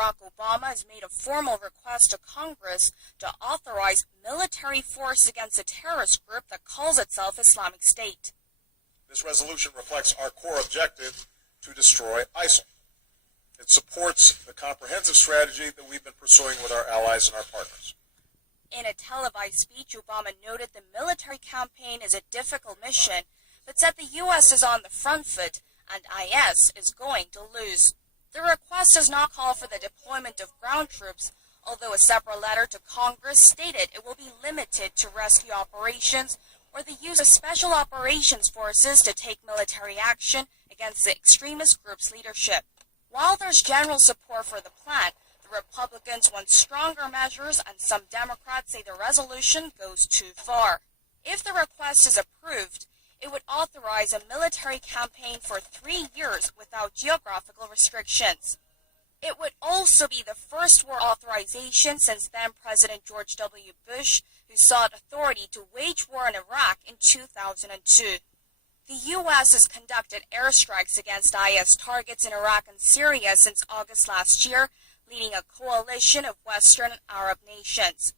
Barack Obama has made a formal request to Congress to authorize military force against a terrorist group that calls itself Islamic State. This resolution reflects our core objective to destroy ISIL. It supports the comprehensive strategy that we've been pursuing with our allies and our partners. In a televised speech, Obama noted the military campaign is a difficult mission, but said the U.S. is on the front foot and IS is going to lose. The request does not call for the deployment of ground troops, although a separate letter to Congress stated it will be limited to rescue operations or the use of special operations forces to take military action against the extremist group's leadership. While there's general support for the plan, the Republicans want stronger measures, and some Democrats say the resolution goes too far. If the request is approved, it would authorize a military campaign for 3 years without geographical restrictions. It would also be the first war authorization since then-President George W. Bush, who sought authority to wage war in Iraq in 2002. The U.S. has conducted airstrikes against IS targets in Iraq and Syria since August last year, leading a coalition of Western and Arab nations.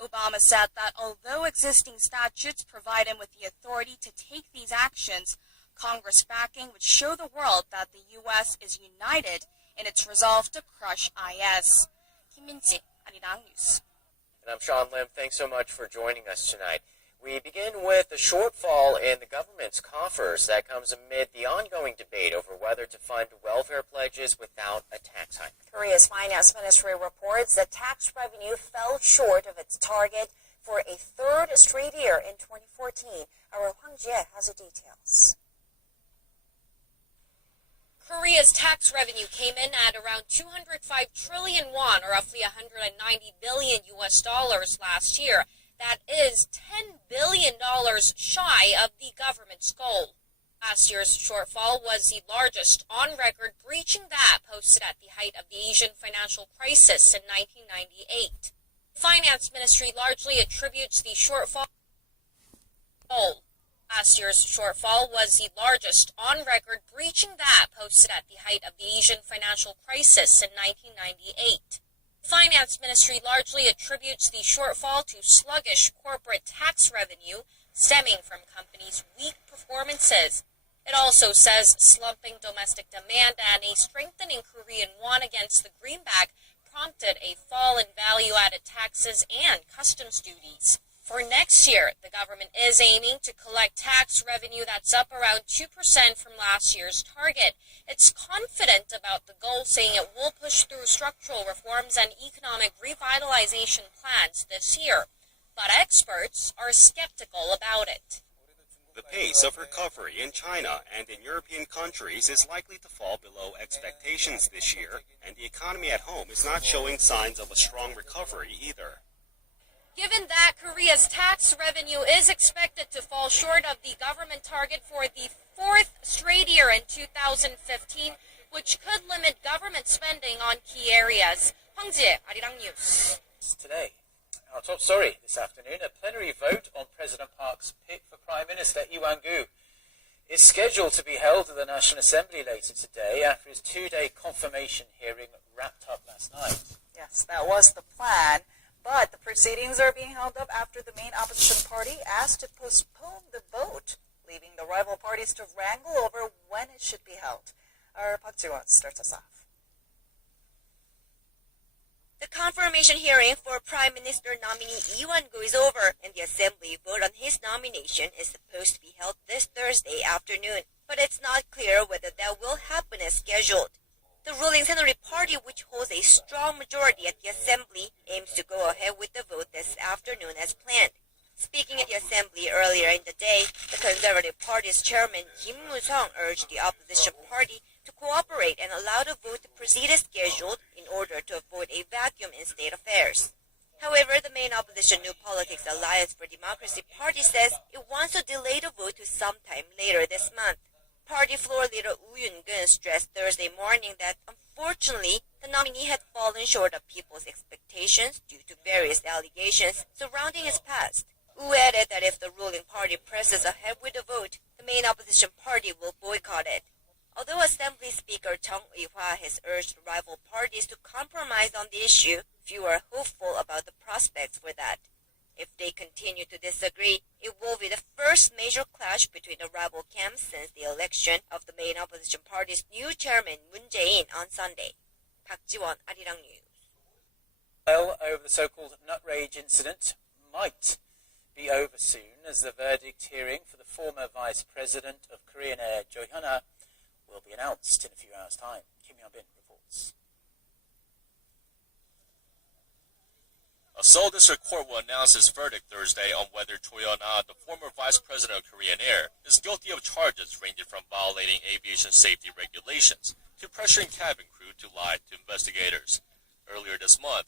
Obama said that although existing statutes provide him with the authority to take these actions, Congress backing would show the world that the U.S. is united in its resolve to crush IS. Kim Min-ji, Arirang News. And I'm Sean Lim. Thanks so much for joining us tonight. We begin with the shortfall in the government's coffers that comes amid the ongoing debate over whether to fund welfare pledges without a tax hike. Korea's finance ministry reports that tax revenue fell short of its target for a third straight year in 2014. Our Hwang Jie has the details. Korea's tax revenue came in at around 205 trillion won, or roughly 190 billion US dollars last year. That is $10 billion shy of the government's goal. Last year's shortfall was the largest on record, breaching that posted at the height of the Asian financial crisis in 1998. The Finance Ministry largely attributes the shortfall. Last year's shortfall was the largest on record, breaching that posted at the height of the Asian financial crisis in 1998. Finance Ministry largely attributes the shortfall to sluggish corporate tax revenue stemming from companies' weak performances. It also says slumping domestic demand and a strengthening Korean won against the greenback prompted a fall in value-added taxes and customs duties. For next year, the government is aiming to collect tax revenue that's up around 2% from last year's target. It's confident about the goal, saying it will push through structural reforms and economic revitalization plans this year. But experts are skeptical about it. The pace of recovery in China and in European countries is likely to fall below expectations this year, and the economy at home is not showing signs of a strong recovery either. Given that Korea's tax revenue is expected to fall short of the government target for the fourth straight year in 2015, which could limit government spending on key areas. Hwang Jie, Arirang News. Today, our top story this afternoon, a plenary vote on President Park's pick for Prime Minister Lee Wang-gu is scheduled to be held at the National Assembly later today after his two-day confirmation hearing wrapped up last night. Yes, that was the plan. But the proceedings are being held up after the main opposition party asked to postpone the vote, leaving the rival parties to wrangle over when it should be held. Our Park Ji-won starts us off. The confirmation hearing for Prime Minister nominee Lee Wang-gu is over, and the Assembly vote on his nomination is supposed to be held this Thursday afternoon. But it's not clear whether that will happen as scheduled. The ruling Saenuri Party, which holds a strong majority at the Assembly, aims to go ahead with the vote this afternoon as planned. Speaking at the Assembly earlier in the day, the Conservative Party's chairman Kim Moo-sung urged the opposition party to cooperate and allow the vote to proceed as scheduled in order to avoid a vacuum in state affairs. However, the main opposition New Politics Alliance for Democracy Party says it wants to delay the vote to sometime later this month. Party floor leader Woo Yoon-gun stressed Thursday morning that, unfortunately, the nominee had fallen short of people's expectations due to various allegations surrounding his past. Woo added that if the ruling party presses ahead with the vote, the main opposition party will boycott it. Although Assembly Speaker Chung Eui-hwa has urged rival parties to compromise on the issue, few are hopeful about the prospects for that. If they continue to disagree, it will be the first major clash between the rival camps since the election of the main opposition party's new chairman Moon Jae-in on Sunday. Park Ji-won, Arirang News. Well, over the so-called nut rage incident might be over soon, as the verdict hearing for the former vice president of Korean Air, Jo Hyun-ah, will be announced in a few hours' time. Kim Hyun-bin reports. A Seoul District Court will announce its verdict Thursday on whether Cho Hyun-ah, the former vice president of Korean Air, is guilty of charges ranging from violating aviation safety regulations to pressuring cabin crew to lie to investigators. Earlier this month,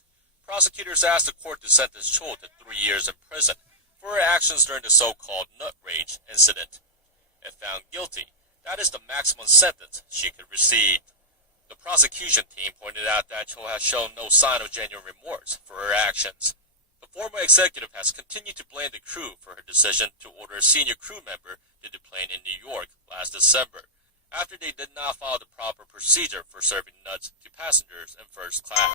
prosecutors asked the court to sentence Cho to 3 years in prison for her actions during the so-called nut rage incident. If found guilty, that is the maximum sentence she could receive. The prosecution team pointed out that Cho has shown no sign of genuine remorse for her actions. The former executive has continued to blame the crew for her decision to order a senior crew member to deplane in New York last December, after they did not follow the proper procedure for serving nuts to passengers in first class.